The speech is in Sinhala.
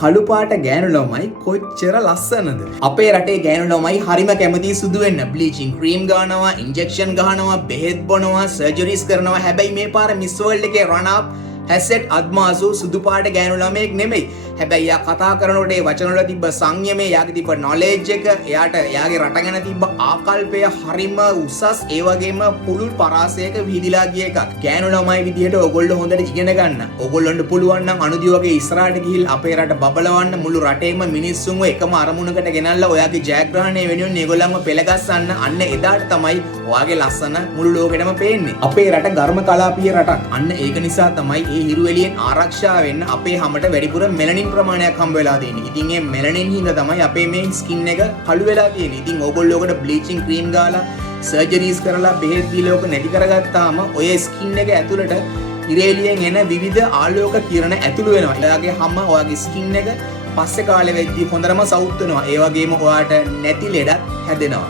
කළු පාට ගෑනු ළමයි කොච්චර ලස්සනද? අපේ රටේ ගෑනු ළමයි හරිම කැමති සුදු වෙන්න. බ්ලීචින් ක්‍රීම් ගානවා, ඉන්ජෙක්ෂන් ගහනවා, බෙහෙත් බොනවා, සර්ජරිස් කරනවා. හැබැයි මේ පාර මිස් වර්ල්ඩ් එකේ රන් අප් හැසෙට් අද්මාසු සුදු පාට ගෑනු ළමයෙක් නෙමෙයි. හැබැයි යා කතා කරනකොට ඒ වචන වල තිබ්බ සංයමය, යාගේ තිබ්බ නොලෙජ් එක, එයාගේ රට ගැන තිබ්බ ආකල්පය හරිම උසස්. ඒ වගේම පුළුල් පරාසයක විහිදිලා ගිය එකක්. ගෑනු ළමයි විදියට ඕගොල්ලෝ හොඳට ඉගෙන ගන්න. ඕගොල්ලන්ට පුළුවන් නම් අනුදි වගේ ඉස්සරහට ගිහින් අපේ රට බබලවන්න, මුළු රටේම මිනිස්සුන්ව එකම අරමුණකට ගෙනල්ලා ඔයාගේ ජයග්‍රහණය වෙනුවෙන් ඒගොල්ලන්ව පෙළගස්සන්න. අන්න එදාට තමයි ඔයාගේ ලස්සන මුළු ලෝකෙටම පේන්නේ. අපේ රට ඝර්ම කලාපීය රටක්. අන්න ඒක නිසා තමයි ඒ හිරු එළියෙන් ආරක්ෂා වෙන්න අපේ හැමට වැඩිපුර මෙලනින් ප්‍රමාණයක් හම්බ වෙලා තියෙන්නේ. ඉතින් මේ මෙලනින් හින්දා තමයි අපේ මේ ස්කින් එක කළු වෙලා තියෙන්නේ. ඉතින් ඕගොල්ලෝකට බ්ලීචින් ක්‍රීම් ගාලා සර්ජරිස් කරලා බෙහෙත් දීලා ඕක නැති කරගත්තාම ඔය ස්කින් එක ඇතුළට ඉරේලියෙන් එන විවිධ ආලෝක කිරණ ඇතුළු වෙනවා. එයාගේ හැම ඔයාගේ ස්කින් එක පස්සේ කාලෙ වෙද්දී හොඳටම සවුත් වෙනවා. ඒ වගේම ඔයාට නැති ලෙඩක් හැදෙනවා.